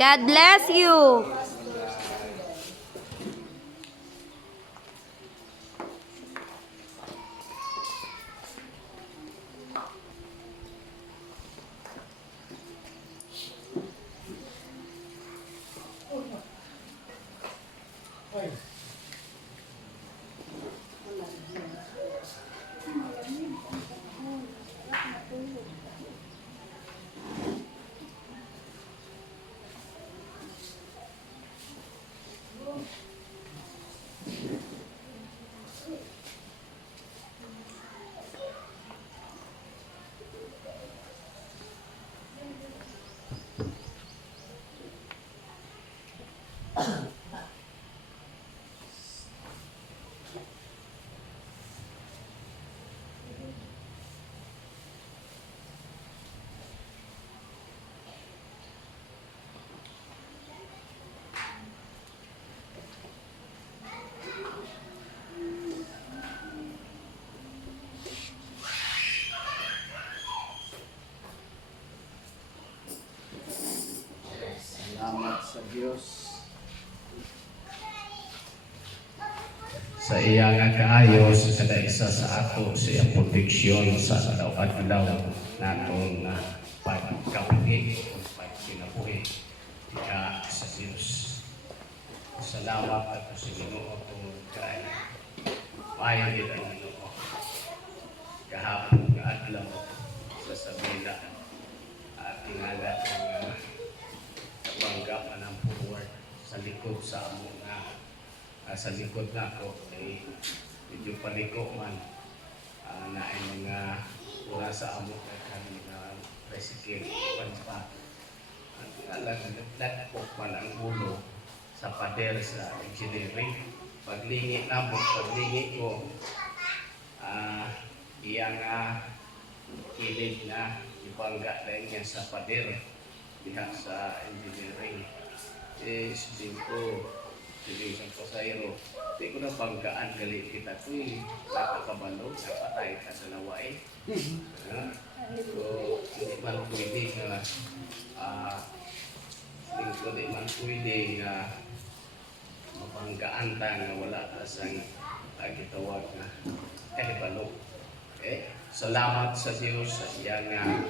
God bless you. Salamat sa Diyos sa iyang kaayo sa kada isa sa ato sa iyang proteksyon sa adlaw-adlaw natong pagkabuhi o pagkinabuhi diha sa Diyos. Salamat ato sa Ginoo tungod kay maayo gid ang Ginoo kahapon nga adlaw sa Sabila at tingala ng bangga pa ng forward sa likod sa amo nga sa likod na ako ay medyo paliko man na ay mga ura sa amo kay na tricycle pa ang alam po man ang ulo sa pader sa engineering paglingi ko iyang kilid na ibangga dahil niya sa pader diha sa engineering sabihin ko sa pasayro di ko na banggaan gali kita ko nakakabalo napatay ka sa laway so hindi man pwede nga hindi man pwede nga mabanggaan ta nga wala ka sa gitawag na balo salamat sa Diyos sa iyang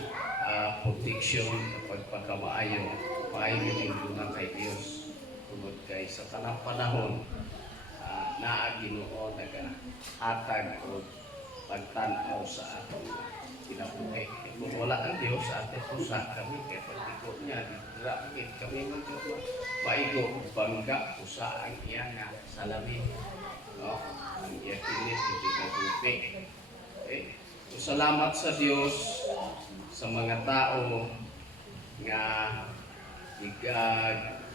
protection pagpagkamaayo maayo din dunang kay Diyos tungod kay sa tanang panahon naa Ginoo nagahatag o pagtanaw sa atong kinabuhi kung wala ang Diyos sa ating pusa kami kay pagtiko niya kami maigo bangga pusa ang iyang salamin ang iyang kinis hindi kagupi salamat sa Diyos sa mga tao nga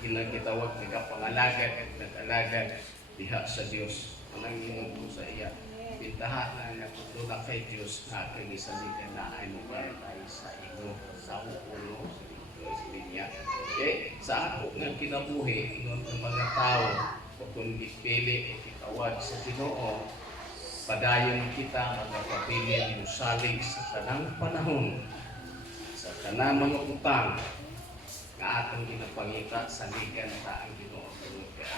kinagitawag nagapangalagat at nag-alagat diha sa Diyos anang ginoo ko sa iya bintahan na nagtulak kay Diyos na aking isaligan na ay mabaratay sa ino sa ulo sa linya sa ako nga kinabuhi ng mga tao kung ipili itawag sa Ginoo padayon kita magpapili mo salig sa tanang panahon sa tanang mga utang nga atong ginapangita sa ligan ta ang Ginoo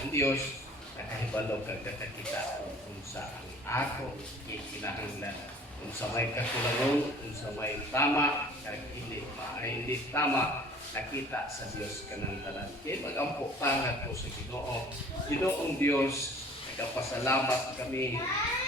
ang Dios nakahibalo kag kita kung sa ang ako kinahanglan kung sa may kakulangon kung sa may tama kag hindi tama nakita sa Dios kanang tanan kay magampo tangat ko sa Ginoo Ginoong Dios nagapasalamat kami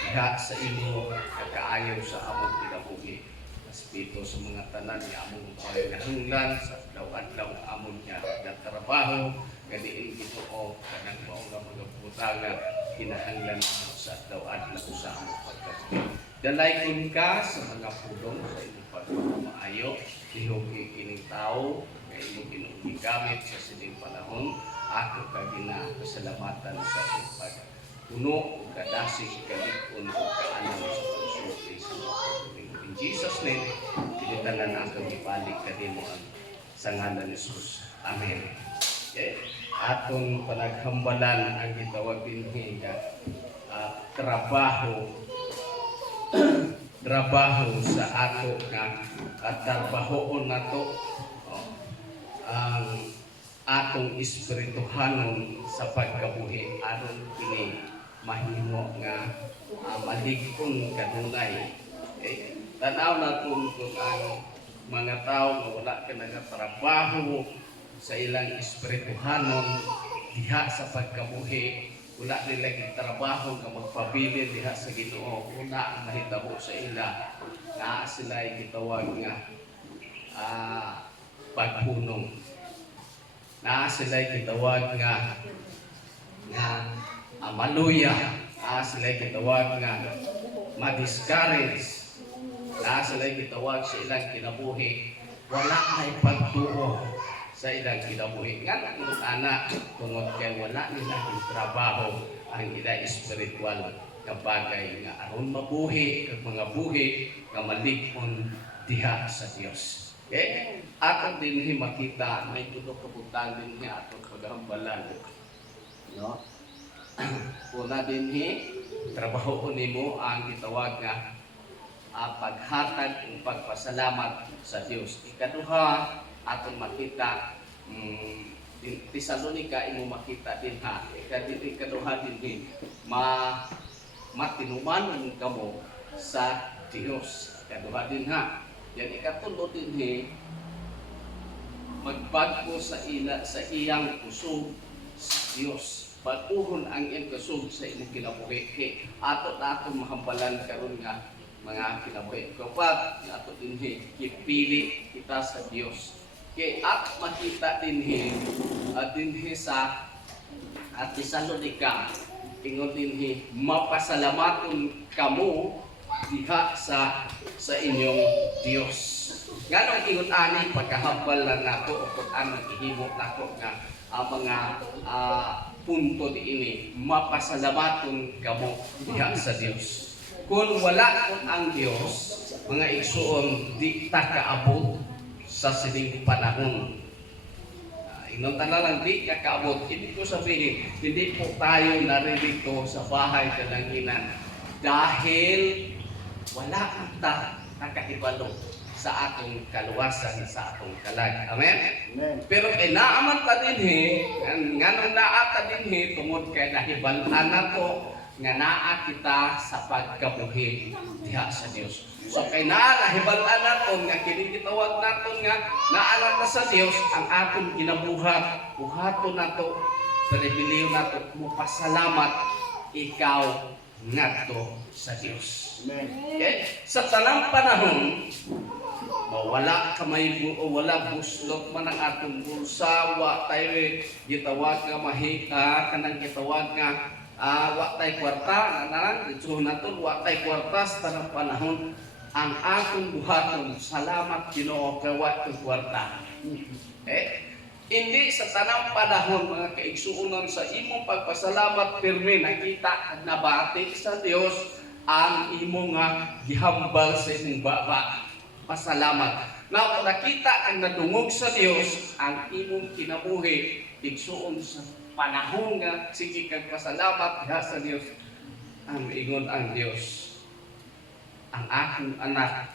diha sa inyo kakaayo sa among kinabuhi Espiritu sa mga tanan nga among pangangahanglan sa adlaw-adlaw amon niya nagtrabaho ganiin Ginoo kanang mao nga mga butangan kinahanglan sa adlaw-adlaw sa among pagkabuhi dalaygon ka sa mga pulong sa inyong pagmamaayo lihok kining tao nga imong Ginoo gamit sa sining panahon ako ka ginapasalamatan sa imong pagpuno ug kadasig kalig-on ug kaalam sa pagsulti sa in Jesus' name, pinitanan ang kagipalik ka din mo sa ngalan ni Jesus. Amen. Okay. Atong panaghambalan ang gitawag din trabaho sa ato nga at trabahoon na to ang atong espirituhanon sa pagkabuhi aron kini mahimo nga maligkon kanunay. Tanaw na kung ang mga tao nga wala ka nagatrabaho sa ilang espirituhanon diha sa pagkabuhi, wala nila trabaho nga magpabilin diha sa Ginoo. Una ang mahitabo sa ila na sila ay gitawag nga pagpunong. Na sila ay gitawag nga maluya. Na sila ay gitawag nga ma-discourage. Na sila ay gitawag sa ilang kinabuhi. Wala ay pagtuo sa ilang kinabuhi. Nga ang anak tungod kay wala nila yung trabaho ang ilang espiritual na bagay nga aron mabuhi kag mga buhi nga malig-on diha sa Dios. Okay? Ato dinhi makita may tulo ka butang dinhi atong paghambalan. No? Una dinhi trabaho nimo ang gitawag nga paghatag ug pagpasalamat sa Dios. Ikaduha atong makita Tesalonica imo makita din ha. Ikaduha din matinumanon kamo sa Dios. Ikaduha din ha. Yan ikatulo din magbago sa iyang kusog sa Dios. Baguhon ang iyang kusog sa imong kinabuhi. Ato na atong mahambalan karon nga mga kinabuhi. Kapat ato din kipili kita sa Dios. Kay at makita dinhi sa Tesalonica ingon dinhi mapasalamaton kamo diha sa inyong Dios. Nganong ingon ani pagkahambal lang nato o kung anong ihimo nato nga mga punto diini mapasalamaton kamo diha sa Dios. Kung wala kun ang Dios, mga igsuon di ta kaabot sa sining panahon. Ingon ta lang di ka kaabot. Hindi ko sabihin, hindi po tayo naririto sa bahay kalanginan dahil wala kang nakahibalo sa atong kaluwasan, sa atong kalag. Amen? Amen. Pero kay naaman ta dinhi, nganong naa ta dinhi tungod kay nahibalan nato nga naa kita sa pagkabuhi diha sa Dios. So kay nahibalan naton nga kini gitawag naton nga naa na sa Dios ang aton ginabuhat, buhaton nato, panibiliw nato mo pasalamat ikaw ngadto sa Dios. Amen. Okay? Sa tanang panahon wala wala buslot man ang atong bulsa, wa tayo gitawag nga mahika kanang gitawag nga wa tay kwarta nanalang ito naton wa tay kwarta sa tanang panahon ang atong buhaton salamat Ginoo kay wa tay kwarta. Hindi sa tanang panahon mga kaigsuonan sa imong pagpasalamat pirmi nakita at nabati sa Dios ang imong gihambal sa imong baba pasalamat. Na kung nakita ang nadungog sa Dios ang imong kinabuhi igsuon sa panahon nga sige kag pasalamat diha sa Dios ang ingon ang Dios ang akong anak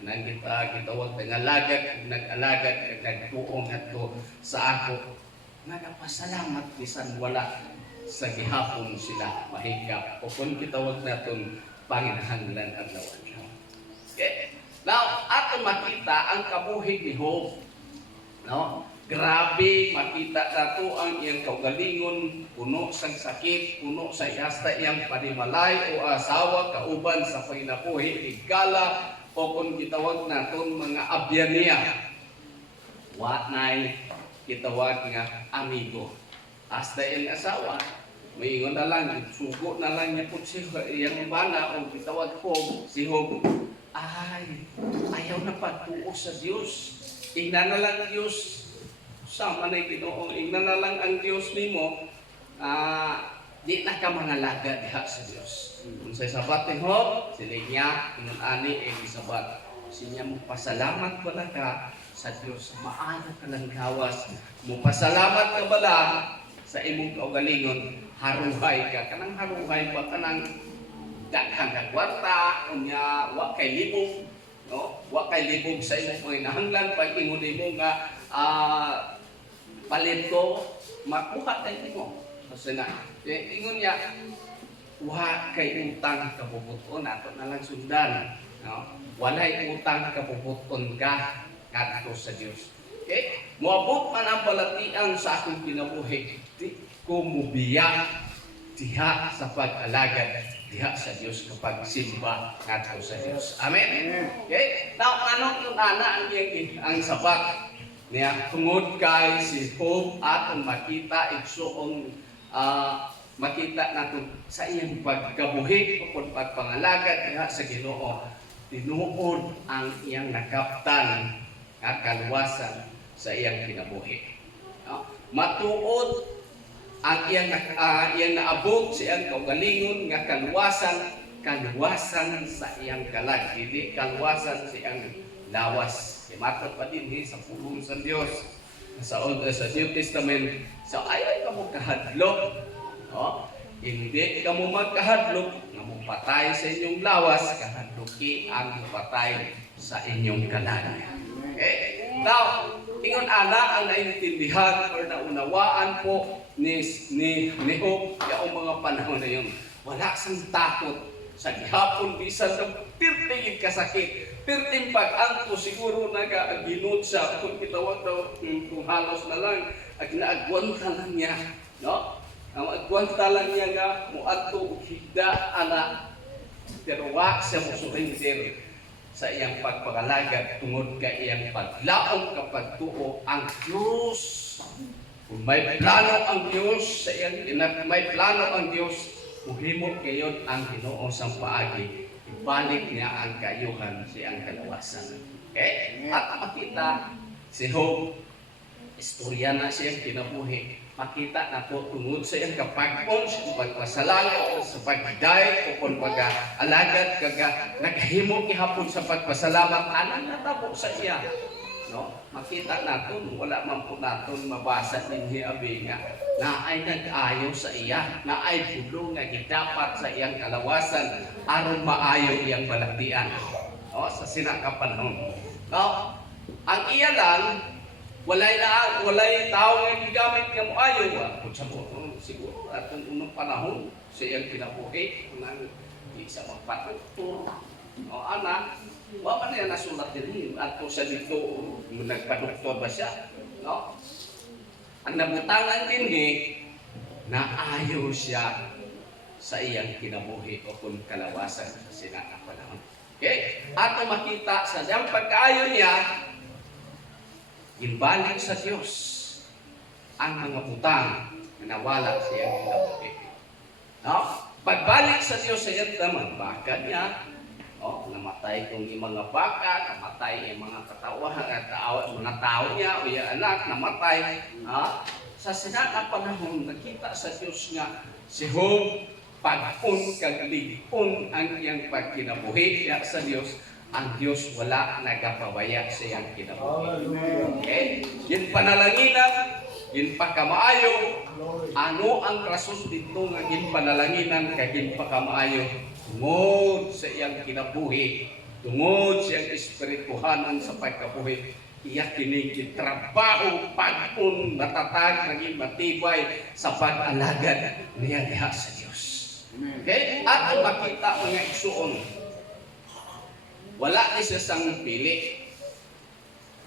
nang gitawag nga alagad nag-alagad kag nagtuong adto sa ako nagapasalamat bisan wala sa gihapon sila mahigap o kung gitawag naton panginahanglan adlaw. Okay. Now aton makita ang kabuhi ni Job. No? Grabe makita nato ang iyang kaugalingon, puno sang sakit, puno sa hasta iyang panimalay o asawa kauban sa panginabuhi higala o kung gitawag naton mga abyaniya. Wa nay gitawag nga amigo. Hasta iyang asawa, may ingon na lang, sugo na lang niya po si iyang bana o gitawag ko si Job. Ay, ayaw na pagtuo sa Dios. Ingna na lang Dios. Sama na Ginoo, ingna na lang ang Dios nimo, di na ka mangalaga diha sa Dios. Kung sa sabat ni Job, sila niya, ingon ani sabat. Sinya mo pasalamat bala ka sa Dios, maayo ka lang gawas. Mo pasalamat ka bala sa imong kaugalingon, haruhay ka. Kanang haruhay ba kanang daghang kwarta, unya wa kay libog, no? Wa kay libog sa imong panginahanglan pag ingon nimo nga palit ko, makuha tayo mo. Kasi na, ingon niya, wa kay utang kabubuton, ato na lang sundan. No? Walay utang kabubuton ka, ngadto sa Dios. Okay? Moabot man ang balatian sa akong kinabuhi, di ko mubiya diha sa pag-alagad diha sa Dios kapag simba ngadto sa Dios. Amen. Okay? Now anong yung ana ang sabat niya tungod kay si Job aton makita igsuon makita natin sa iyang pagkabuhi o pagpangalagad diha sa Ginoo tinuod ang iyang nakaptan at kaluwasan sa iyang kinabuhi. Matuod ang iyang naabot sa iyang kaugalingon nga kaluwasan sa iyang kalag, dili kaluwasan sa iyang lawas. Matot pa din sa pulong sa Dios sa New Testament sa ayaw ka mo kahadlok, hindi ka mo magkahadlok nga mo patay sa inyong lawas, kahadloki ang patay sa inyong kalag. Okay? Now, ingon ana ang naintindihan or naunawaan po ni Job yaong mga panahon na yun. Wala sang takot sa gihapon bisan sa tirtingin kasakit. Tirting pag-angko siguro nag-aginod siya kung kitawag daw kung halos na lang agnaagwanta lang niya. No? Ang agwanta lang niya nga muadto higda ana pero wa siya musurindir sa iyang pagpakalagad tungod ka iyang paglaom kapag tuo ang Diyos. Kung may plano ang Diyos sa iyang may plano ang Diyos, muhimo kayon ang Ginoo sa paagi. Ibalik niya ang kayuhan sa iyang kalawasan. Okay? At makita si Job, istorya na siyang kinabuhi. Makita na po tungod sa iyang kapag-on, sa pagpasalamat, sa pagday, o kung pag-alagad, naghimo ihapon sa pagpasalamat, anang natabo sa iya. No? Makita natin, wala man po natin mabasa din hiabi nga, na ay nag-ayo sa iya, na ay bulong nga gidapat sa iyang kalawasan, aron maayo iyang balatian. No? Sa sinakapanahon. No? Ang iya lang, walay tao nga gigamit nga moayo kung sa siguro atong unang panahon sa iyang kinabuhi nang isa magpatugturo o anak wa man niya nasulat din ato sa dito nagpadoktor ba siya no ang nabutangan din ni naayo siya sa iyang kinabuhi o kung kalawasan sa sinakapanahon. Okay? Ato makita sa diyang pagkaayo niya ibalik sa Diyos ang mga utang na nawala sa iyang kinabuhi. No? Pagbalik sa Diyos sa iyang daman, baka niya, namatay kong mga baka, namatay yung mga mga tao niya, o yung anak, namatay. Sa sinakapanahon, nakita sa Diyos nga, si Job, pag-un, kagligpon ang iyang pagkinabuhi sa Diyos, ang Diyos wala nagapabaya sa iyang kinabuhi. Okay? Yung panalanginan, yung pagkamaayo, ano ang rason dito nga yung panalanginan kay yung pagkamaayo? Tungod sa iyang kinabuhi, tungod sa iyang espirituhanan sa pagkabuhi, iya kining trabaho, pag-un, matatag, naging matibay sa pag-alagad niya diha sa Diyos. Okay? At ang makita mga igsuon, wala isa sang pili.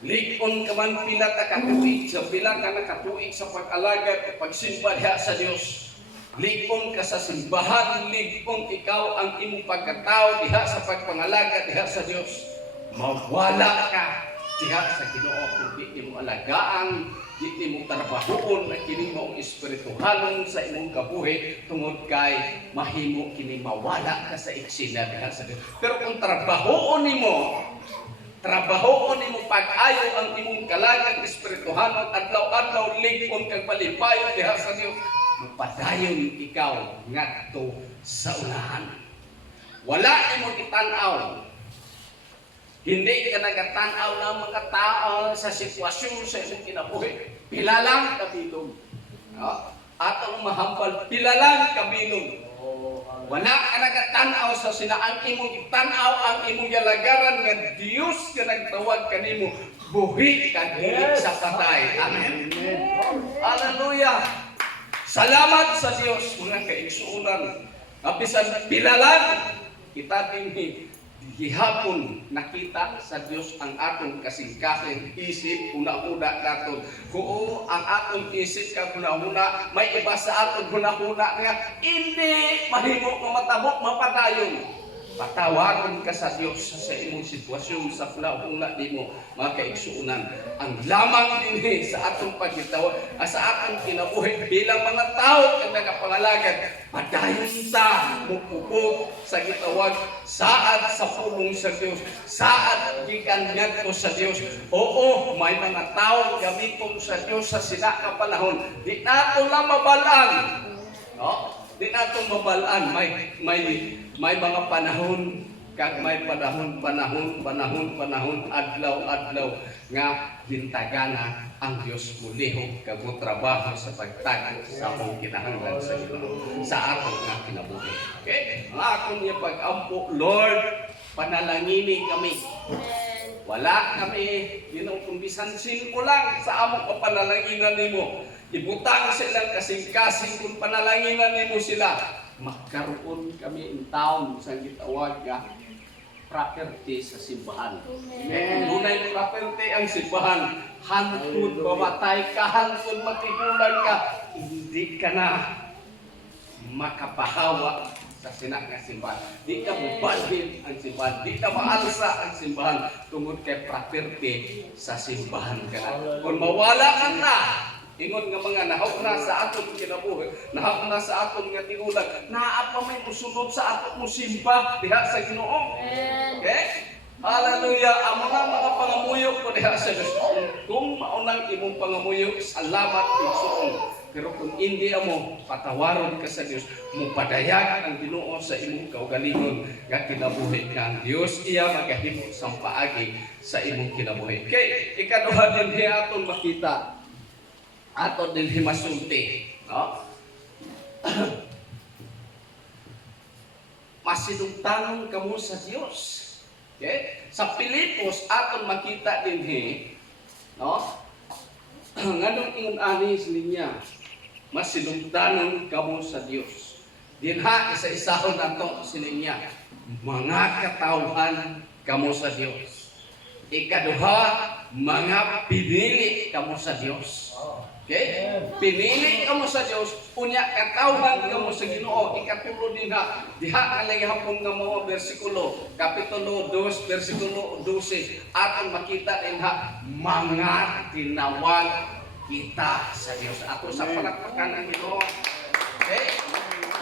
Likon ka man pila ka katuig sa pila ka nakatuig sa pag-alagad o pagsimba diha sa Dios. Likon ka sa simbahan, likon ikaw ang imong pagkatao diha sa pagpangalagad diha sa Dios. Mawala ka diha sa Ginoo kung di mo alagaan, di mo trabahoon na kini mo espirituhanon sa imong kabuhi tungod kay mahimo kini mawala ka sa eksena diha sa Dios. Pero kung trabahoon nimo pag-ayo ang imong kalagang espirituhanon adlaw-adlaw likon kag palipayon diha sa Dios, mapadayon ikaw ngadto sa unahan. Wala imo itan-aw. Hindi ka nagatanaw ng mga tao sa sitwasyon sa isang kinabuhi. Pila lang kabilog. Atong mahambal, pila lang kabilog. Wala ka nagatanaw sa sinaang imong itanaw ang imong yalagaran nga Diyos ka nagtawag kanimo buhi kag sa patay. Amen. Hallelujah. Salamat sa Dios mga kaigsuonan. Apisan pilalan kita din gihapon nakita sa Dios ang atong kasing-kasing isip una-una naton. Kung ang atong isip ka una-una, may iba sa atong una-una nga hindi mahimo nga matabok mapadayon. Patawaron ka sa Dios sa imong sitwasyon sa una-una nimo mga kaigsuonan. Ang lamang dinhi sa atong pagitawag sa atong kinabuhi bilang mga tao nga nagapangalagad, padayon ta mupupot sa gitawag saad sa pulong sa Dios, saad gikan ngadto sa Dios. Oo, may mga tao gamiton sa Dios sa sina panahon. Di nato lang mabalaan. No? Di nato mabalaan, may mga panahon kag may panahon, adlaw nga gintagana ang Dios mulihog kag trabaho sa pagtago sa akong kinahanglan sa Ginoo sa aton nga kinabuhi. Okay? Ang akong niya pag-ampo, Lord, panalangini kami. Wala kami Ginoo kung bisan ko lang sa among panalaginan nimo. Ibutang silang kasing-kasing kung panalanginan nimo sila. Magkaroon kami in town sa gitawag nga property sa simbahan. Amen. Dunay property ang simbahan. Hantod mamatay ka, hantod matigulan ka, hindi ka na makapahawa sa sinak nga simbahan. Di ka mubalhin ang simbahan. Di ka maalsa ang simbahan tungod kay property sa simbahan ka na. Kung mawala ka na, ingon nga mga nahaw na sa atong kinabuhi, nahaw na sa atong nga tigulang, naa pa may usunod sa atong musimba diha sa Ginoo. Okay? Hallelujah! Amo na mga pangamuyo ko diha sa Dios. Kung maunang imong pangamuyo, salamat igsuon. Pero kung hindi amo, patawaron ka sa Dios, mupadayag ang Ginoo sa imong kaugalingon nga kinabuhi kang Dios iya magahimo sa paagi sa imong kinabuhi. Okay? Ikaduha din aton makita ato din himasulti, no? Masinugtanon kamo sa Dios. Okay? Sa Pilipos aton makita dinhi, no? Nganong ingon ani niya, masinugtanon kamo sa Dios. Dinha isa-isahon nato sininya, mga katawhan kamo sa Dios. Ikaduha, mga pinili kamo sa Dios. Okay? Pinili ka mo sa Diyos, unya katawhan ka mo sa Ginoo. Ikatulo din ha, diha alay hapon nga mga bersikulo, Kapitulo 2, versikulo 12, atong makita din ha, mga tinawag kita sa Diyos. Ato sa palakpakan ang Ginoo. Okay?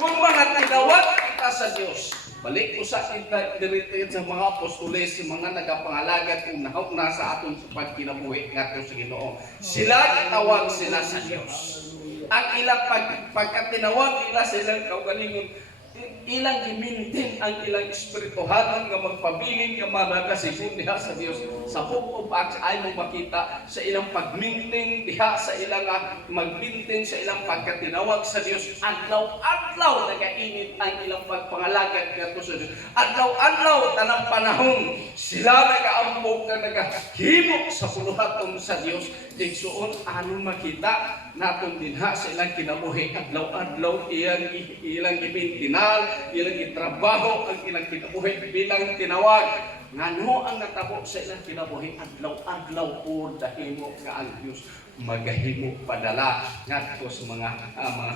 Kung mga tinawag kita sa Diyos, balik ko sa diritin sa mga apostoles, mga nagapangalagat kung nahaw na sa atong pagkinabuhi ngato sa Ginoo. Sila gitawag sila sa Dios. Ang ilang pagkatinawag nila sa ilang kaugalingon, ilang gimintin ang ilang espirituhanon nga magpabilin nga managasigon diha sa Dios. Sa Book of Acts ay mo makita sa ilang pagmintin diha sa ilang magmintin sa ilang pagkatinawag sa Dios. Adlaw-adlaw nagainit ang ilang pagpangalagat ngadto sa Dios. Adlaw-adlaw tanang panahon sila nagaambog nga nagahimo sa puluhaton sa Dios. Igsuon anon makita naton dinha sa ilang kinabuhi adlaw-adlaw ilang gimintinan, ilang gitrabaho ang ilang kinabuhi bilang tinawag. Ngano ang natabo sa ilang kinabuhi adlaw-adlaw o dahimo nga ang Dios magahimo padala ngadto sa mga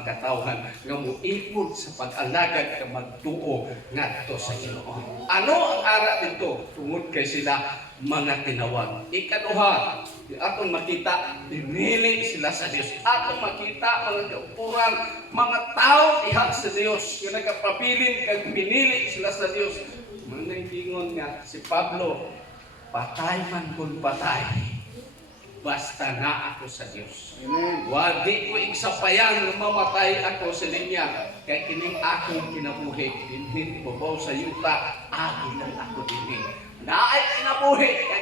katawhan nga muipod sa pag-alagad nga magtuo ngadto sa Ginoo. Ano ang ara dito tungod kay sila mga tinawag? Ikaduha, aton makita dinili sila sa Dios. Aton makita mga kaupuran, mga tao diha sa Dios nga nagapabilin kag pinili sila sa Dios. Manang gingon nga si Pablo, patay man kun patay, basta na ako sa Dios. Amen. Wadi ko igsapayan mamatay ako sa linya kay kining akong kinabuhi dinhi ibabaw sa yuta agi lang ako dinhi. Naay kinabuhi nga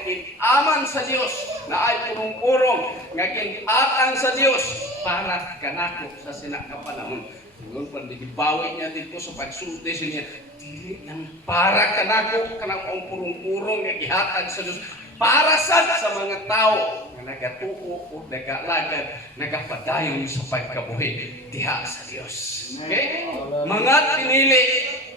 aman sa Dios, naay purong-purong nga atang sa Dios para kanako sa sinakapanahon. Ngon pa dibawi niya dito sa pagsulti niya dili nang para kanako kanang purong-purong nga gihatag sa Dios Para sa mga tao nga nagatuo o nagalagad, nagapadayon sa pagkabuhi diha sa Dios. Okay? Mga pinili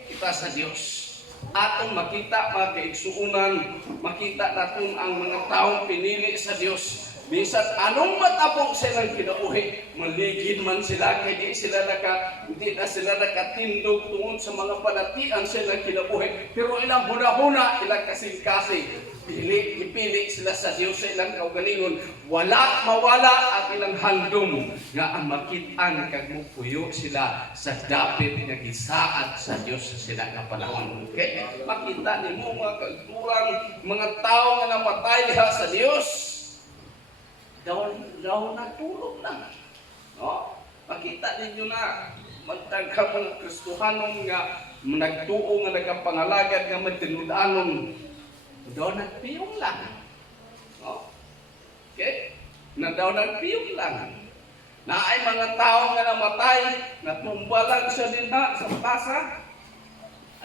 kita sa Dios. Atong makita mga kaigsuunan, makita natin ang mga taong pinili sa Dios. Bisan anong matapong silang kinabuhi, maligid man sila, kaya hindi na sila nakatindog tungod sa mga panatian silang kinabuhi. Pero ilang huna-huna, ilang kasing-kasing, ipili sila sa Diyos sa ilang kaugalingon, wala mawala at ilang handom nga ang makitaan kag mupuyo sila sa dapit nga gisaad sa Diyos sa sila nga panahon. Okay? Makita nimo mga kaigturang mga tao nga namatay diha sa Diyos, daw natulog na. No? Makita ninyo na magtagha mga Kristohanon nga nagtuo nga nagapangalagad nga matinud-anon, daw nagpiyong lang. No? Okay? Na daw nagpiyong lang. Na ay mga tao nga namatay, natumba lang sa dinha sa pasa,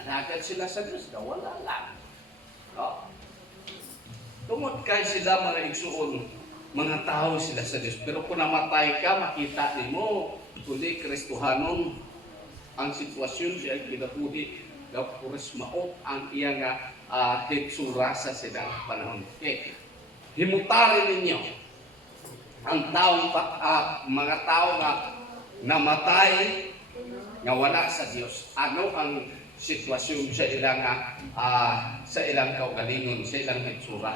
alagad sila sa Diyos, daw wala lang. No? Tungod kay sila mga igsuon, mga tao sila sa Diyos. Pero kung namatay ka, makita mo, kundi Kristohanon, ang sitwasyon siya kinabuhi, daw puris maot ang iya nga hitsura sa silang panahon. Okay. Himutarin ninyo ang taong mga tao nga namatay nga wala sa Diyos. Ano ang sitwasyon sa ilang sa ilang kaugalingon, sa ilang hitsura?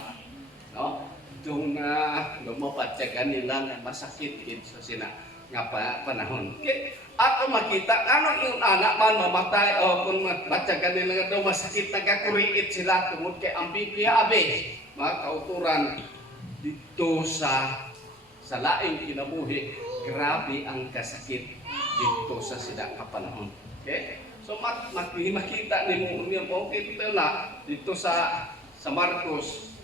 No? Doon na lumapatsagan nila nga masakit sa sina nga panahon. Okay. At makita, ano yung anak man mamatay o kung matyagan nila nga daw masakit, nagkakuriit sila tungod kay ang Biblia abe. Mga kauturan dito sa laing kinabuhi, grabe ang kasakit dito sa sila nga panahon. Okay? So makita niyo okay dito sa Marcos,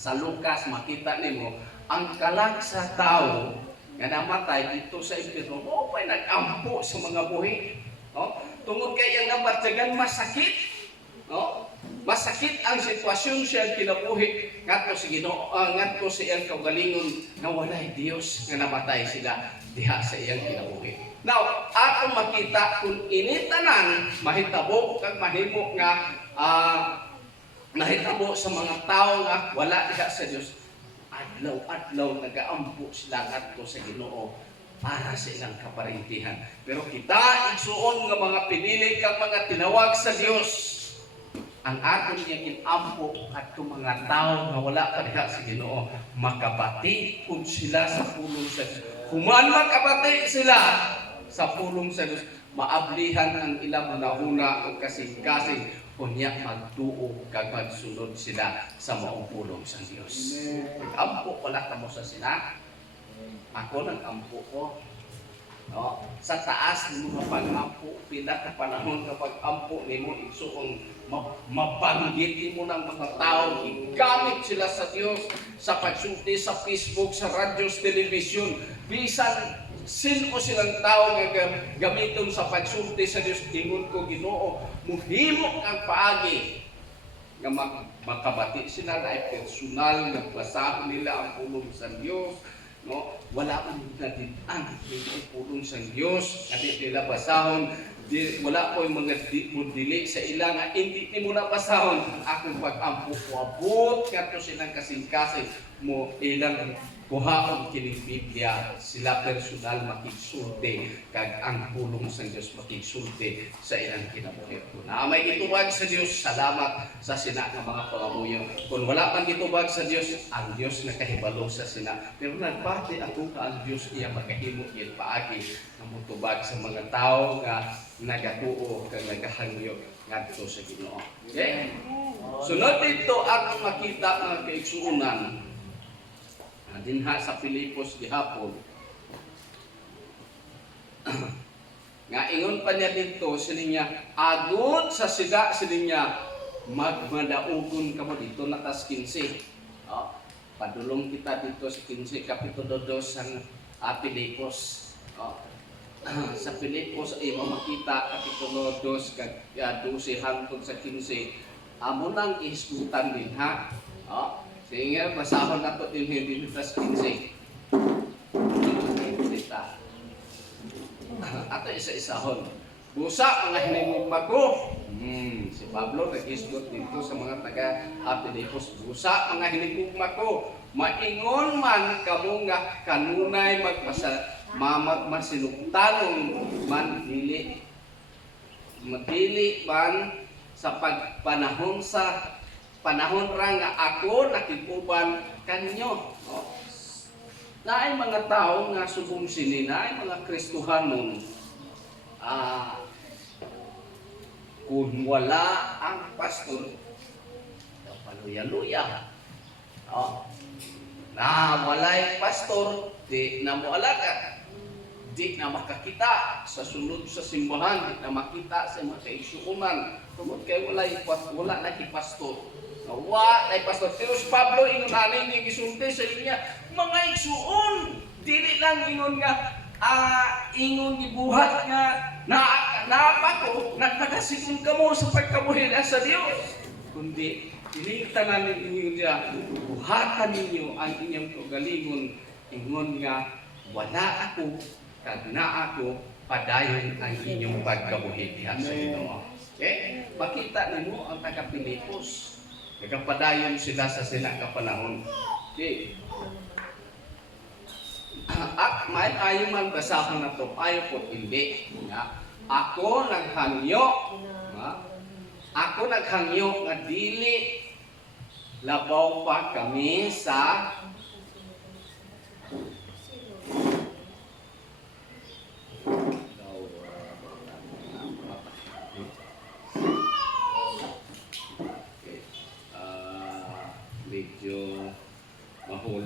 sa Lucas, makita nimo ang kalag sa tao nga namatay dito sa impyerno, pa'y nag-ampo sa mga buhi. No? Tungod kay ang namatyagan masakit. No? Masakit ang sitwasyon siya kinabuhi ngadto sa Ginoo, ngadto sa iyang kaugalingon na walay Dios nga namatay sila diha sa iyang kinabuhi. Now, atong makita kung initanan mahitabo kag mahimo nga nahitabo sa mga tao nga wala diha sa Dios, adlaw-adlaw nagaampo sila ngadto sa Ginoo para sa ilang kaparintihan. Pero kita igsuon nga mga pinili kang mga tinawag sa Dios, ang aton niya ginampo adto mga tao nga wala pa diha sa Ginoo, makabati pud sila sa pulong sa Dios. Human makabati sila sa pulong sa Dios, maablihan ang ilang hunahuna o kasing-kasing, kunya magtuo kag magsunod sila sa maong pulong sa Dios. Nag-ampo wala kamo sa sina. Ako nag-ampo ko. No? Sa taas nimo pag-ampo, pila ka panahon kapag ampo nimo igsuon mabanggit mo ng mga tao, igamit sila sa Dios sa pagsulti sa Facebook, sa radyo, sa television, bisan sino silang tao nga gamiton sa pagsulti sa Dios. Ingon ko Ginoo, muhimo kang paagi nga makabati sila na personal nga basahon nila ang pulong sa Dios. No, wala man naditaan ang pulong sa Dios, adi nila basahon, wala ko yung mga dili sa ilang nga hindi mo na basahon. Akong pag-ampo ko abot kadto silang kasing-kasing mo ilang kuhaon kining Biblia, sila personal makigsulti kag ang pulong sa Dios makigsulti sa ilang kinabuhi. Na may gitubag sa Dios, salamat sa sina nga mga pangamuyo. Kung wala pang gitubag sa Dios, ang Dios nakahibalo sa sina. Pero nagbati ako ka ang Dios iya magahimo gid paagi nga mutubag sa mga tao nga nagatuo kag nagahangyo ngadto sa Ginoo. Okay? Sunod dito atong makita nga kaigsuonan dinha sa Filipos gihapon. Nga ingon pa niya dito sininya agud sa sida sininya magmadaugon kamo dito natas 15. Padulong kita dito sa 15 kapitulo 2 sa Filipos. Sa Filipos ay makita kapitulo 2 kag 12 hangtod sa 15. Amo nang isgutan dinha Sige, basahon na ito din hindi Lukas 15. Ato isa-isahon. Busa mga hinimugma ko. Si Pablo nag-isgot dito sa mga taga-Pilipos. Busa mga hinimugma ko. Maingon man kamo nga kanunay masinugtanon man dili. Madili man sa pagpanahon sa panahon ra nga ako nakikuban kanyo. Naay mga tao nga subong sini, naay mga Kristohanon. Kung wala ang pastor, paluya-luya. Na walay pastor, di na mo alaga. Di na makakita sa sunod sa simbahan, di na makita sa mga kaigsuunan. Tungod kay wala na pastor. Wala na pastor. Pero si Pablo, ingon nanin yung isulti sa inya, mga igsuon, dili lang ingon nga, ingon gibuhat nga, naapa ko, nagpakasigon ka mo sa pagkabuhin sa Diyos. Kundi, iligtanan ninyo niya, buhatan ninyo ang inyong kagalingon, ingon nga, wala ako, kag na ako, padayon ang inyong pagkabuhin diha sa Ginoo. Okay? Makita nimo ang taga-Pilipos. Nagpadayon sila sa sinakapanahon. Okay. At may ayaw man basahan na ito, ayaw po hindi. Ako naghangyo, nga dili labaw pa kami sa medyo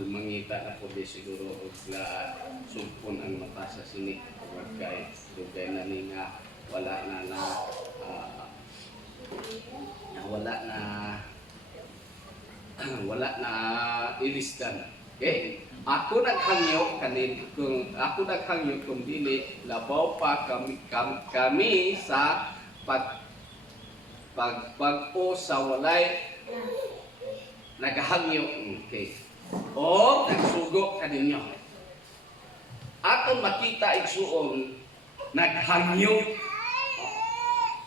mangita na po di siguro og sumpon ang mata sa sinik kay dugay na ni nga wala na ilisdan. Okay? Ako naghangyo kung dili labaw pa kami sa pagpag-o sa walay nagahangyo. Okay. O nagsugo kaninyo. Aton makita igsuon naghangyo.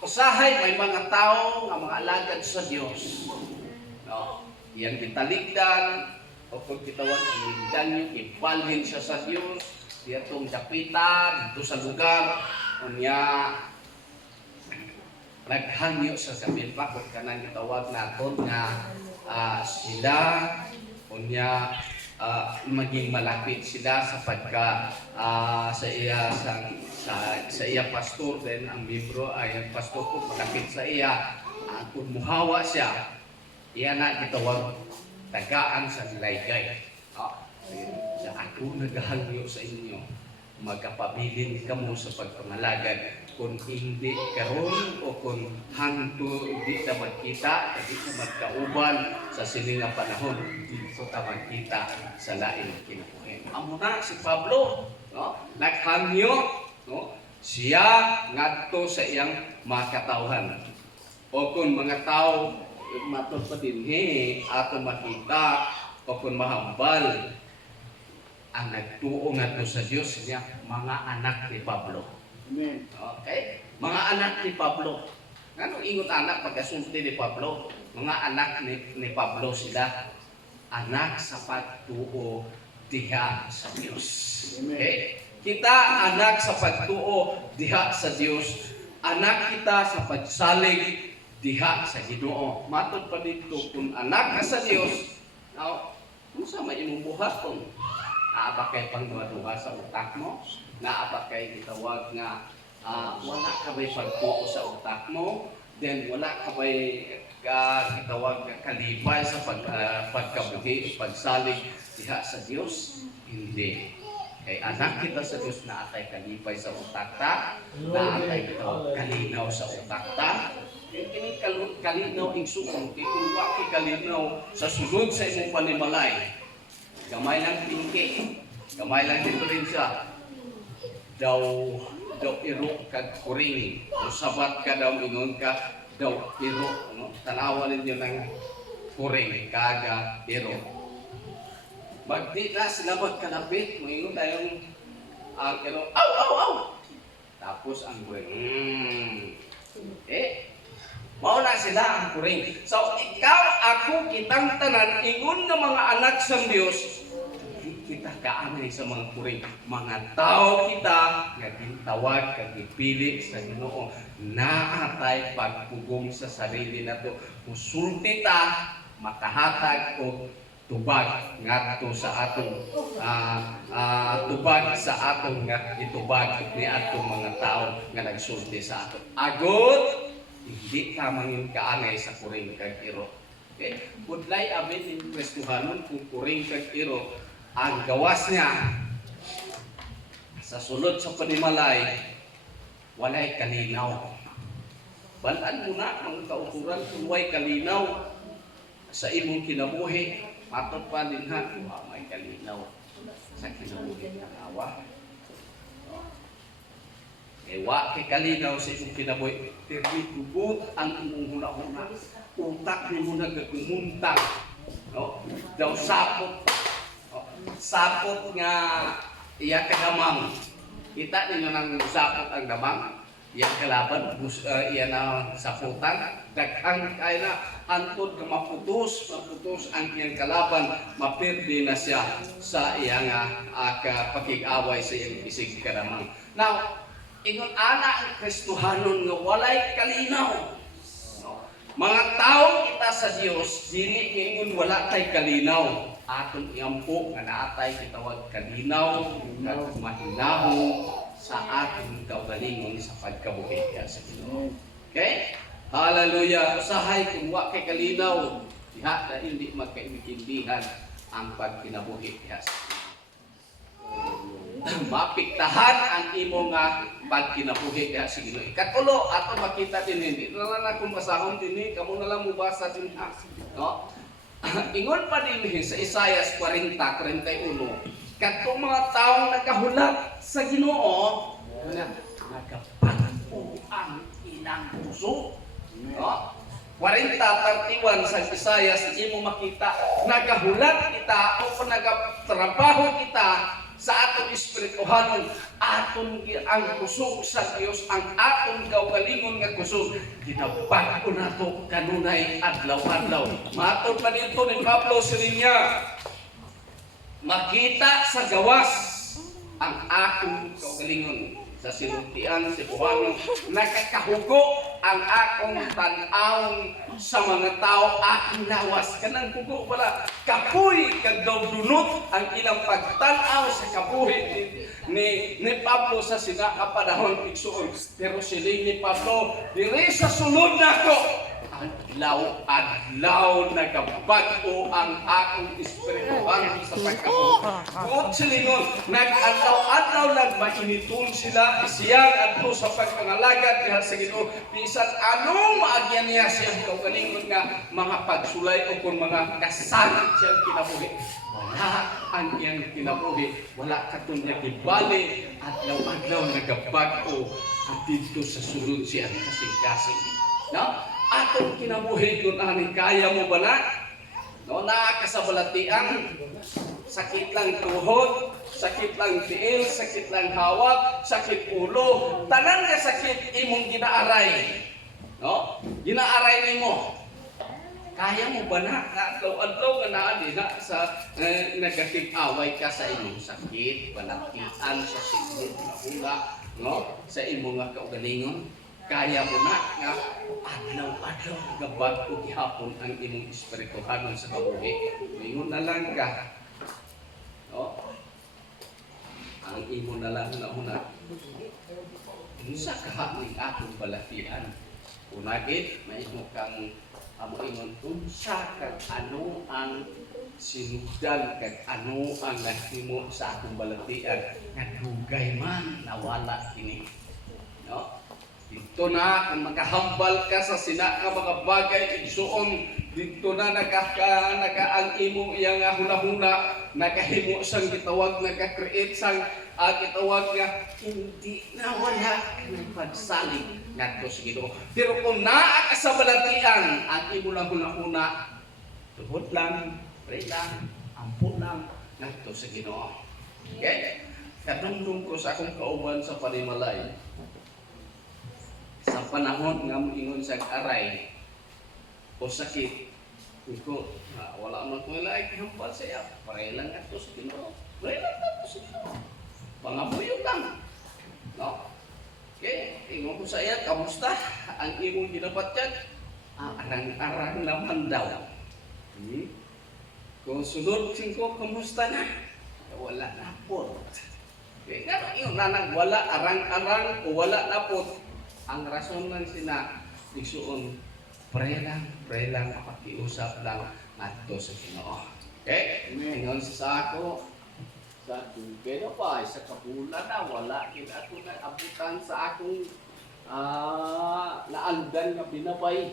Usahay may mga tao nga mga alagad sa Dios. No, iyang gitaligdan o kung kitawag iligdan nyo, ipalhin siya sa Dios. Diya itong dapitan dito sa lugar unya naghangyo sa sabihin pa kung kanang gitawag naton nga sila unya maging malapit sila sa pagka sa iya pastor then ang membro ay ang pastor ko malapit sa iya kung muhawa siya iya na gitawag tagaan sa laygay. Sa ako naghangyo sa inyo magkapabilin kamo sa pagpangalagad kung hindi karon o kung hangto di ta magkita, di ta magkauban sa sining nga panahon, dito ta magkita sa lain kinabuhi. Amo na si Pablo, no? Naghangyo, no? Siya ngadto sa iyang makatawhan. O kung mga tao matod pa dinhi ato makita o kung mahambal ang nagtuo ngadto sa Dios niya mga anak ni Pablo. Amen. Okay? Mga anak ni Pablo. Ano ingon anak pagkasulti ni Pablo? Mga anak ni Pablo sila. Anak sa pagtuo diha sa Diyos. Okay? Kita anak sa pagtuo diha sa Diyos. Anak kita sa pagsalig diha sa Ginoo. Matod pa dito kung anak ka sa Diyos, now, kung sa may imong buhaton, naaba kay pangduha-duha sa utak mo, naaba kay gitawag nga wala ka ba'y pagtuo sa utak mo, then wala ka ba'y gitawag kalipay sa pagkabuhi, pagsalig diha sa Diyos? Hindi. Kay anak kita sa Diyos na atay kalipay sa utak ta, na atay gitawag kalinaw sa utak ta. Kini kalinaw igsuon, kay kung wa kalinaw sa sulod sa imong panimalay, gamay lang pinki, gamay lang diferensya. Daw iro kag kuring, o sabat ka daw ingon ka daw iro, no? Tanawa ninyo ng kuring kaga iro. Magdi na sila magkalapit, mayroon tayong ang iro, aw, aw, aw! Tapos ang kuring, mauna sila ang kuring. So, ikaw, ako, kitang tanan, ingon nga mga anak sa Diyos, kita kaanay sa mga kuring. Mga tao kita, nga gintawag, kagipili sa Ginoo, naatay pagpugong sa sarili nato. Musulti ta, makahatag o tubag ngadto sa atong tubag sa atong nga itubag ni atong mga tao nga nagsulti sa ato. Agod, hindi ka mangin kaanay sa kuring kag iro. Okay? Budlay amin ni Kristohanon kung kuring kag iro ang gawas niya sa sulod sa panimalay, walay kalinaw. Balaan mo na mga kauturan kung walay kalinaw sa imong kinabuhi. Matod pa din ha, may kalinaw sa kinabuhi ng awa. Wa kay kalinaw sa imong kinabuhi, pero tugot ang imong huna-huna. Utak ni mo nagagumuntag. No? Daw sapot. Sapot nga iya kagamang. Kita ninyo nang sapot ang gamang. Iya kalaban, iya na saputan. Daghang kaya na antod ka maputos ang iyang kalaban, mapirdi na siya sa iyang pakig-away sa iyang isig kagamang. Now, ingon ana ang Kristohanon nga walay kalinaw. Mga tao kita sa Dios, dili ingon wala tay kalinaw. Aton iampo nga naatay gitawag kalinaw nga mahinaho sa aton kaugalingon sa pagkabuhi sa Ginoo. Okay? Hallelujah. Usahay kung wa kay kalinaw, diha na hindi magkaintindihan ang pagkinabuhi sa mapiktahan ang imo nga pagkinabuhi sa Ginoo. Ikatulo ato makita din hindi na lang kung basahon din kamo na lang mubasa din ha. No? Ingon pa din sa Isaias 40:41, kadtong mga taong nagahulat sa Ginoo, nagapago ang ilang puso. No? 40:31 sa Isaias, imo makita, nagahulat kita o nagatrabaho kita sa atong espirituhanon, aton ang kusog sa Dios, ang aton kaugalingon nga kusog, ginabago nato kanunay adlaw-adlaw. Maton pa dito ni Pablo Sirinya, makita sa gawas ang akong kaugalingon. Sa sinuntian, si Buhano, nakakahugo ang akong tanawang sa mga tao akong lawas. Kanang hugo wala, kapuy kagdaw dunot ang ilang pagtanaw sa kabuhi ni Pablo sa sinakapanahon igsuon. Pero siling ni Pablo, diri sa sulod nako, adlaw nagabago ang akong espirituhan sa pagkabuhi. Buot silingon, nag-adlaw-adlaw nagmainiton sila isiyang adto sa pagpangalagad diha sa Ginoo. Bisan anong maagyan niya siyang kaugalingon nga mga pagsulay o kung mga kasalit siyang kinabuhi. Wala ang iyang kinabuhi, wala katong niya gibali, adlaw-adlaw nagabago at dito sa sulod siya kasing-kasing. No? Atong kinabuhi kung aning kaya mo ba na? No, nakakasabalatian, sakit lang tuhod, sakit lang tiil, sakit lang hawak, sakit ulo, tanan nga sakit imong ginaaray. No? Ginaaray nimo. Kaya mo ba na? Adlaw-adlaw nga naa na sa nagakig-away ka sa imong sakit, balatian sa sigid na hula, no? Sa imong nga kaugalingon. Kaya mo na nga adlaw-adlaw gabag o gihapon ang imong espirituhanon sa kabuhi. Ingon na lang ka. No? Ang imo na lang na una. Unsa ka ning atong balatian? Unagit may imo kang amo ingon unsa kag ano ang sinugdan kag ano ang nahimo sa atong balatian nga dugay man nawala kini. No? Dito na, kung makahambal ka sa sina ka mga bagay, igsuon, dito na ang imong iyang huna-huna, nakahimo sang gitawag, nakakreate sang gitawag nga, hindi na wala ng pagsalig nga to sa Ginoo. Pero kung naa ka sa balatian, ang imo lang huna-huna, Tuhod lang, pray lang, ampun lang, ngadto sa Ginoo. Okay? Kadungdong ko sa akong kauban sa panimalay, sa panahon nga moingon sa aray o sakit, ko, wala man ko ilay hambal sa iya. Pray lang ngadto sa Ginoo. Pray lang ngadto sa Ginoo. Pangabuyog lang. No? Okay, ingon ko sa iya, kamusta ang imong ginapat dyan? Arang-arang naman daw. Kung sunod ko, kamusta na? Wala na po. Okay, nga yung nanang wala arang-arang o wala na po. Ang rason lang sina, isuon, pray lang, pakiusap lang ato sa Ginoo. Okay? Ingon sa ako, sa pero pa sa kabulan na wala kin ako na abutan sa akong naandan nga binabay.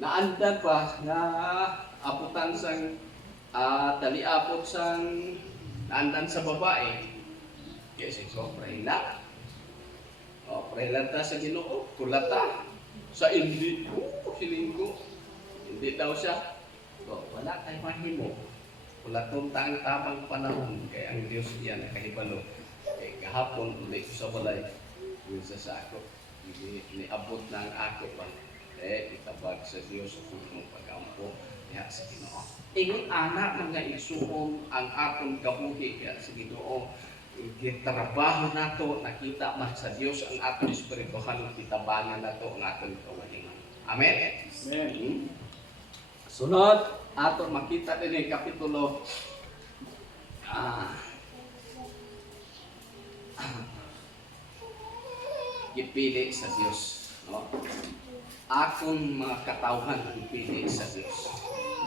Naandan pa nga abutan sang taliapot sang naandan sa babae. Kasi so pray lang. Pray lang ta sa Ginoo, kulata sa hindi silinggo. Hindi daw siya. Wala kay mahimo. Wala itong tamang panahon kaya ang Diyos iyan nakahibalo. Kahapon ulit sa balay, yung sa ako, niabot ng ako pa. Itabag sa Diyos kung pag-ampo niya sa Ginoo. Ingon anak mga isuon ang akong kabuhi kaya sa Ginoo. Trabaho nato, nakita man sa Diyos ang atong espirituhan, kitabangan nato ang atong kawalingan. Amen? Amen. Sunod, ato makita din yung kapitulo gipili sa Diyos. No? Akong mga katawhan gipili sa Diyos.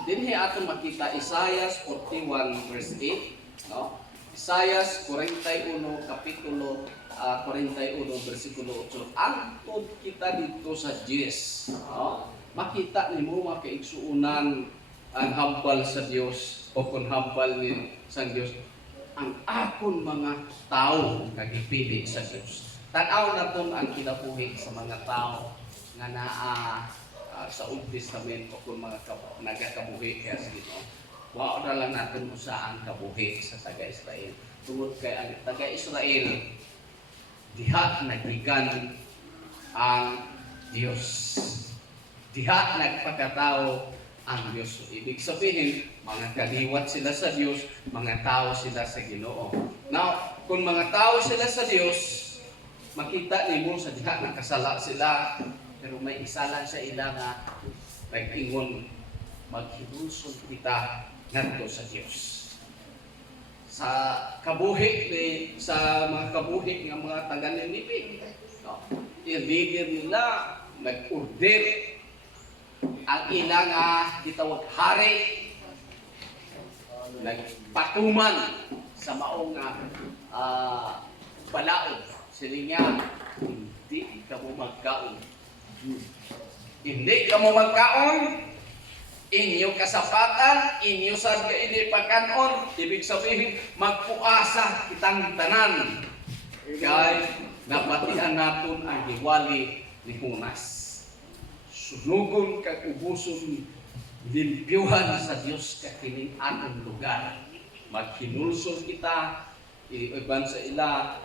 Dinhi ato makita Isaiah 41 verse 8. No? Isaiah 41 kapitulo 41 versikulo 8. Angkod kita dito sa Diyos. No? Makita nimo makaigsuunan ang hambal sa Dios o kung hambal ni sang Dios ang akon mga tao nagipili sa Dios. Tan-aw naton ang kinabuhi sa mga tao nga naa sa Old Testament o kung mga nagakabuhi kaya sa Ginoo. Wa na lang natin usahan kabuhi sa taga-Israel. Tungod kay ang taga-Israel diha nagigan ang Dios. Diha nagpakatao ang Diyos. Ibig sabihin, mga kaliwat sila sa Diyos, mga tao sila sa Ginoo. Now, kung mga tao sila sa Diyos, makita nimo sa diha nakasala sila, pero may isa lang sa ila nga nag-ingon, maghinulsol kita ngadto sa Diyos. Sa kabuhi sa mga kabuhi nga mga taga-Ninive, no? I-leader nila nag-order ang ilang gitawag hari nagpatuman sa maong balaod. Sila nga, hindi ka mo magkaon. Hindi ka mo magkaon, inyo kasapatan, inyo sad ka ini pagkanon, ibig sabihin magpuasa kitang tanan. Kay napatian naton ang hiwali ni Jonas. Sunugon kag ubuson limpyuhan sa Dios kakining atong lugar. Maghinulsol kita, iban sa ila,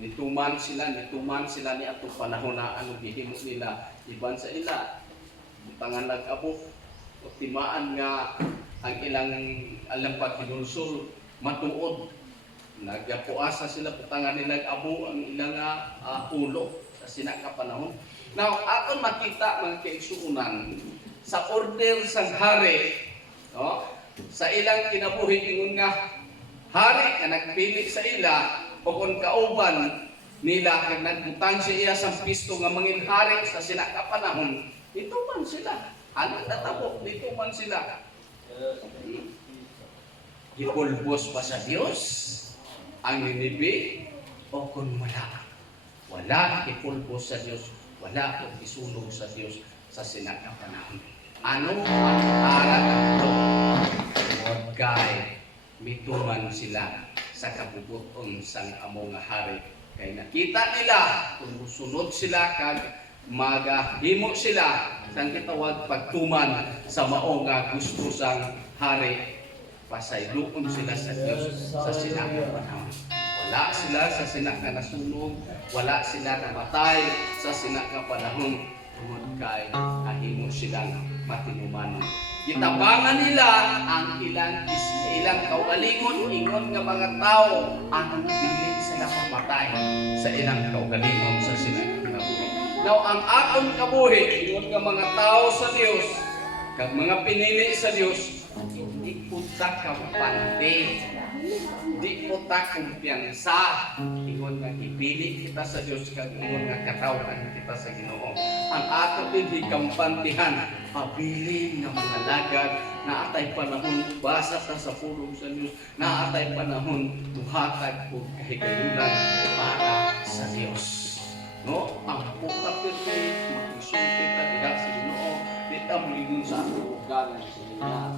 nituman sila ni atong panahon na ano gihimo nila, iban sa ila, butangan nag-abo, o timaan nga ang ilang alang paghinulsol matuod. Nagpuasa sila, butangan nila nag-abo ang ilang ulo sa sinaka panahon. Now, aton makita mga kaigsuunan sa order sang hari, no? Sa ilang kinabuhi ingon nga hari nga nagpili sa ila o kung kauban nila kag nagbutang siya sa pisto nga mangin hari sa sinaka panahon, ito man sila. Ano natabo dito man sila. Gipulbos pa sa Dios ang Ninive o kung wala gipulbos sa Dios. Wala akong isunog sa Diyos sa sinaka panahon. Ano ang aral ito? Lord God, mituman sila sa kabubuton sang amo nga hari. Kaya nakita nila kung musunod sila kag magahimo sila sang gitawag pagtuman sa mao nga gusto sang hari. Pasayloon sila sa Dios sa sinakang panahon. Wala sila sa sinakang nasunog, wala sila namatay sa sinakang panahon tungod kay ahimo silang matinumanon. Gitabangan nila ang ilang kaugalingon, ingon nga mga tao ang dili sila mamatay sa ilang kaugalingon sa sinakang nabuhi. Now ang aton kabuhi, ingon nga mga tao sa Dios, kag mga pinili sa Dios, di po ta kampante, di po ta kumpiyansa. Ingon nga ipili kita sa Dios, kag ingon nga katawan kita sa Ginoo. Ang ato din hikampantihan, pabilin nga mga lagad, na atay panahon basa ta sa pulong sa Dios, na atay panahon buhatag o kahigayunan para sa Dios. No, ang puta pirmi magsulti ta diha sa Ginoo, di ta moingon sa atong ugalan sa niya.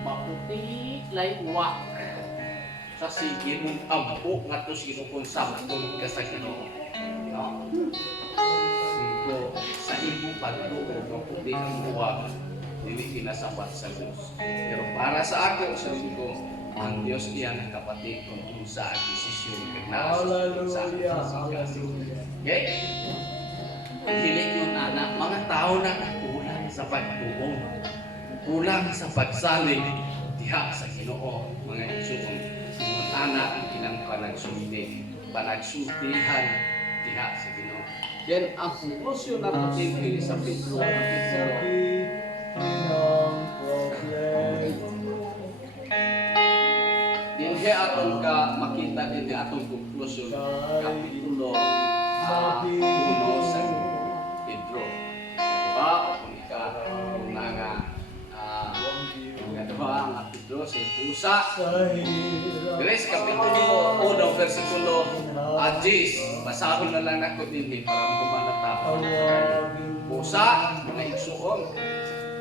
Maputi lay uwak sa sige mong ampo nga to sinukon sabton ka sa Ginoo. No? Ito, sa imong pagtuo maputi ang uwak, dili kinasapat sa Dios. Pero para sa ako sa ko, ang Dios diyan kapatid kung sa desisyon kag nasa sa okay? Dili yung anak, mga tao na kulang sa pagtuo, kulang sa pagsalig diha sa Ginoo, mga igsoon. Mga anak ang ilang panagsultihan diha sa Ginoo. Then ang konklusyon nato din sa Pedro kapitulo dinhi aton ka makita din atong konklusyon kapitulo 1 sa Pedro. Diba? Kung una nga kadua nga Pedro sa pusa. Dres kapitulo 1 versikulo 10. Basahon na lang nako dinhi para makumanata. Pusa mga igsuon.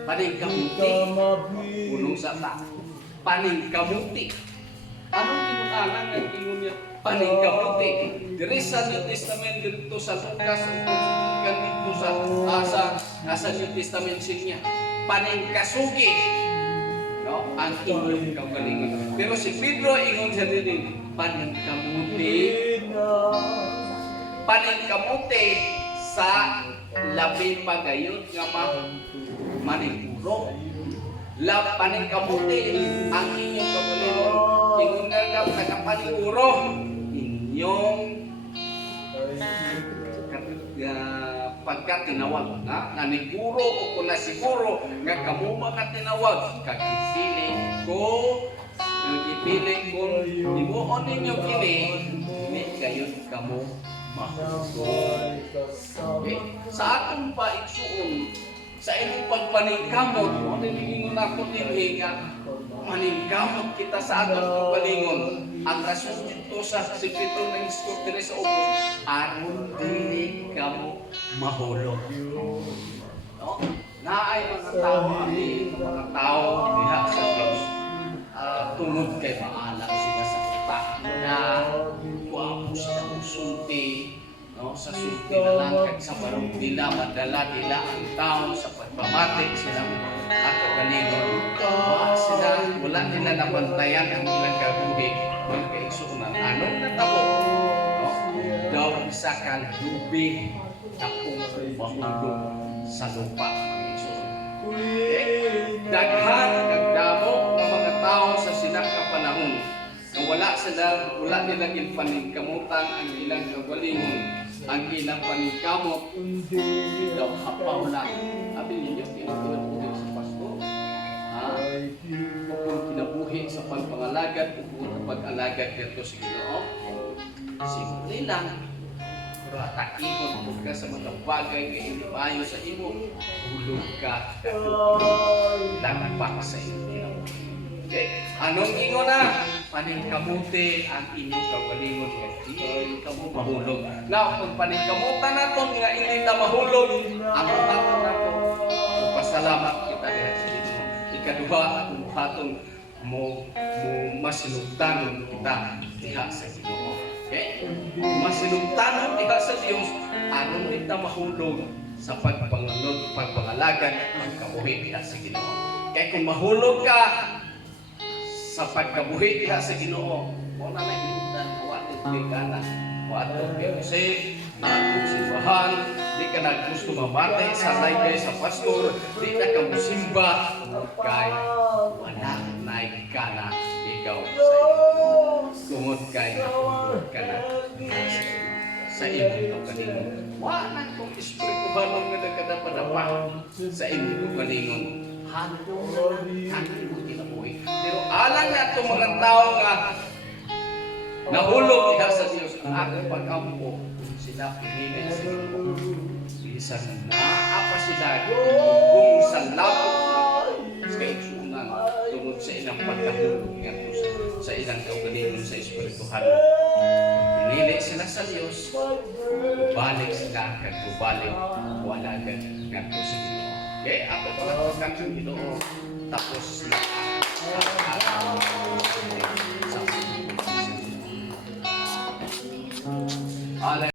Paningkamuti. Punong sa ta. Paningkamuti. Anong tinutangan ng ingon niya? Paningkamuti. Diri sa New Testament dito sa Lucas dito sa New Testament niya. Paningkasugi. No, ang ingon kaugalingon. Pero si Pedro ingon sa din paningkamuti. Paningkamuti sa labi pagayon nga maninguro. Paningkamuti ang inyong kaugalingon. Ingon nga nagapaninguro inyong pagka tinawag na naniguro o kung nasiguro nga kamo mga tinawag kagipili ko imuon ninyo kini hindi kayo kamo mahusog. Okay? Sa atong paigsuon sa inyong pagpaningkamot o nilingon ako din nga maningkamot kita sa atong pagpalingon. Ang rason dito sa sikreto ng Iskot sa ubos, aron dili kamo mahulog. No? Naay mga tao mga tao diha sa Dios. Tungod kay maala sila sa utak na wapo sila musulti. No, sa sulti na lang kag sa barong nila madala nila ang tao sa pagpamati sila at kagalingon. Wala nila nabantayan ang ilang kabuhi ng kaigsuunan. Anong natabo? No? Daw isa kang lubi na kung mahulog sa lupa ng igsuunan. Okay? Daghan nagdamo ng mga tao sa sinakang panahon na wala nilang paningkamutan ang ilang kagalingon. Ang ilang paningkamot daw hapaw na. Abi ninyo, kinabuhi sa pasto. Kung kinabuhi sa pagpangalagad, kung pag-alagad dito sa Ginoo, simple lang. Pero atakihon mo ka sa mga bagay na hindi maayo sa imo, hulog ka. Lagpak sa imo. Okay? Anong ingon na? Paningkamuti ang inyong kawalingon nga hindi kamo mahulog. Now, kung paningkamutan naton nga hindi ta mahulog, ang utangan nato pasalamat kita diha sa Ginoo. Ikaduha atong hatong mo masinugtanon kita diha sa Ginoo. Okay? masinumtanon diha sa Dios aron kita mahulog sa pagpangalagan at pagkabuhi diha sa Ginoo. Kaya kung mahulog ka sa pagkabuhi diha sa Ginoo, mo na nahindan wala ka na wato kasi simbahan, di ka na gusto mamate sa laygay sa pastor, di na ka musimba kay wala na ka na ikaw tungod kay napulog ka na sa imong kalingon. Wala kong espirituhan nga nagkadapadapa sa imong kalingon. Hanin mo kinabuhi. Pero alang na itong mga tao nga nahulog diha sa Dios ang akong pag-ampo, sila pinili sa Ginoo. Bisan naapa sila kung sa labot sa kaigsunan tungod sa ilang pagkahulog ngadto sa ilang kaugalingon sa espirituhan. Pinili sila sa Dios, balik sila kag balik wala gad ngadto sa Ginoo. Kaya ako pala kang Ginoo tapos na Hallelujah.